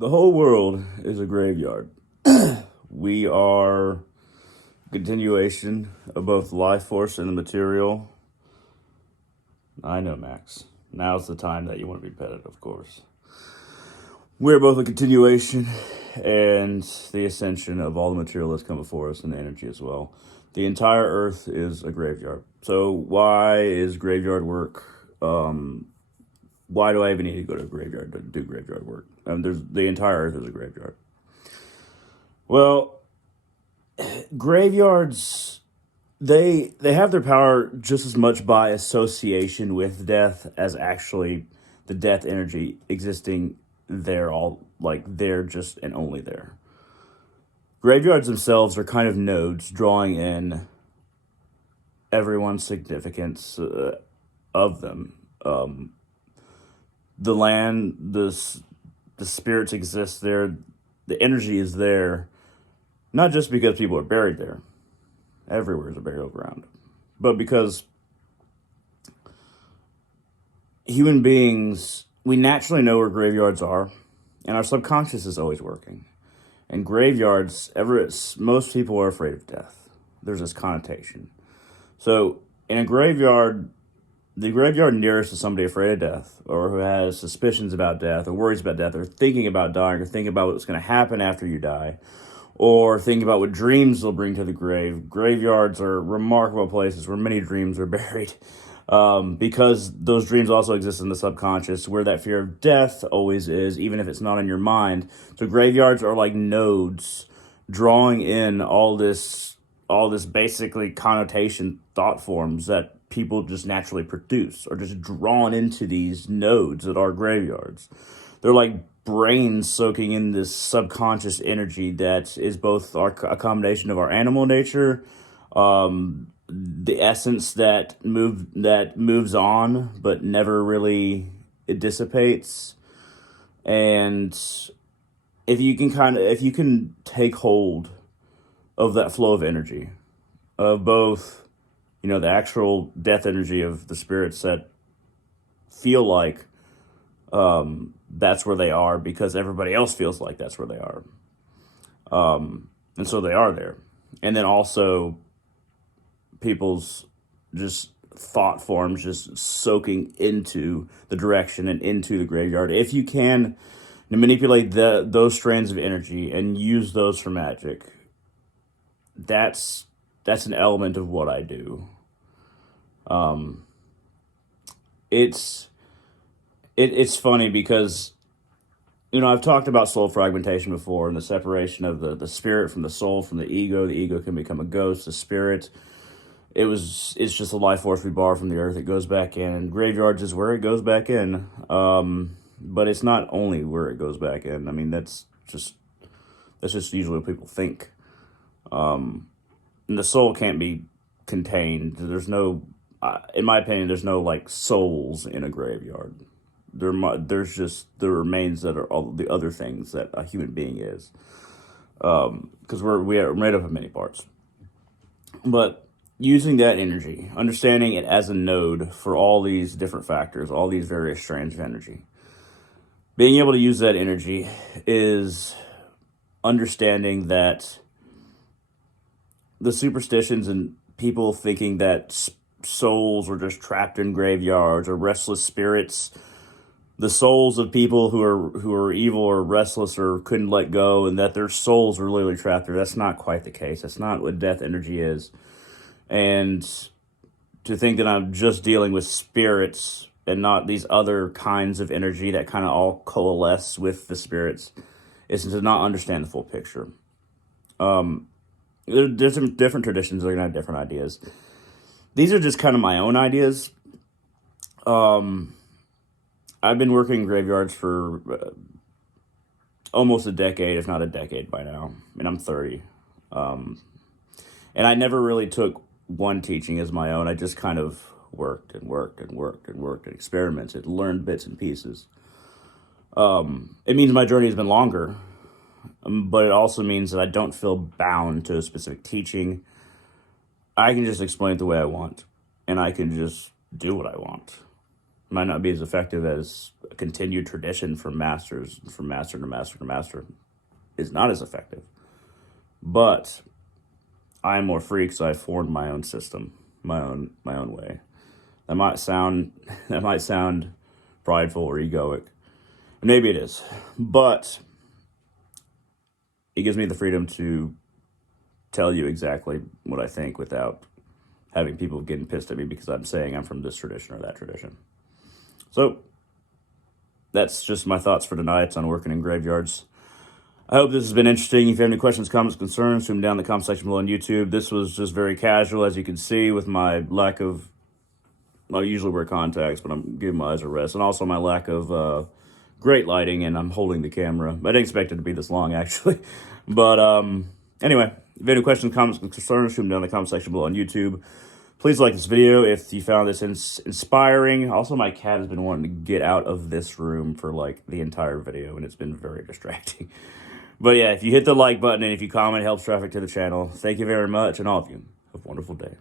The whole world is a graveyard. We are a continuation of both life force and the material. I know, Max. Now's the time that you want to be petted, of course. We're both a continuation and the ascension of all the material that's come before us and the energy as well. The entire earth is a graveyard. So why is graveyard work? Why do I even need to go to a graveyard to do graveyard work? There's the entire earth is a graveyard. Well, graveyards they have their power just as much by association with death as actually the death energy existing there, all like there just and only there. Graveyards themselves are kind of nodes drawing in everyone's significance of them. The land, the spirits exist there, the energy is there, not just because people are buried there. Everywhere is a burial ground, but because human beings, we naturally know where graveyards are, and our subconscious is always working. And graveyards, most people are afraid of death. There's this connotation. So in a graveyard, the graveyard nearest to somebody afraid of death, or who has suspicions about death, or worries about death, or thinking about dying, or thinking about what's going to happen after you die, or thinking about what dreams they'll bring to the grave. Graveyards are remarkable places where many dreams are buried, because those dreams also exist in the subconscious, where that fear of death always is, even if it's not in your mind. So graveyards are like nodes drawing in all this basically connotation thought forms that people just naturally produce, or just drawn into these nodes that are graveyards. They're like brains soaking in this subconscious energy that is both a combination of our animal nature, the essence that moves on but never really it dissipates. And if you can take hold of that flow of energy, of both, the actual death energy of the spirits that feel like that's where they are because everybody else feels like that's where they are. And so they are there. And then also people's just thought forms just soaking into the direction and into the graveyard. If you can manipulate those strands of energy and use those for magic, that's an element of what I do. It's funny because, I've talked about soul fragmentation before and the separation of the spirit from the soul, from the ego. The ego can become a ghost. The spirit, it's just a life force we borrow from the earth. It goes back in, and graveyards is where it goes back in. But it's not only where it goes back in. I mean, that's just usually what people think. And the soul can't be contained. There's no, in my opinion, there's no like souls in a graveyard. There's just the remains that are all the other things that a human being is. Because we are made up of many parts. But using that energy, understanding it as a node for all these different factors, all these various strands of energy, being able to use that energy is understanding that the superstitions and people thinking that souls are just trapped in graveyards or restless spirits, the souls of people who are evil or restless or couldn't let go, and that their souls are literally trapped there. That's not quite the case. That's not what death energy is. And to think that I'm just dealing with spirits and not these other kinds of energy that kind of all coalesce with the spirits is to not understand the full picture. There's some different traditions that are going to have different ideas. These are just kind of my own ideas. I've been working in graveyards for almost a decade, if not a decade by now, and I'm 30. And I never really took one teaching as my own. I just kind of worked and experimented, learned bits and pieces. It means my journey has been longer, but it also means that I don't feel bound to a specific teaching. I can just explain it the way I want, and I can just do what I want. Might not be as effective as a continued tradition from masters, from master to master to master, is not as effective. But I am more free because I formed my own system, my own way. That might sound prideful or egoic. Maybe it is, but it gives me the freedom to tell you exactly what I think without having people getting pissed at me because I'm saying I'm from this tradition or that tradition. So that's just my thoughts for tonight on working in graveyards. I hope this has been interesting. If you have any questions, comments, concerns, shoot them down in the comment section below on YouTube. This was just very casual, as you can see, with my lack of... I usually wear contacts, but I'm giving my eyes a rest. And also my lack of great lighting, and I'm holding the camera. I didn't expect it to be this long, actually. But anyway, if you have any questions, comments, concerns, shoot them down in the comment section below on YouTube. Please like this video if you found this inspiring. Also, my cat has been wanting to get out of this room for like the entire video, and it's been very distracting. But yeah, if you hit the like button and if you comment, it helps traffic to the channel. Thank you very much, and all of you have a wonderful day.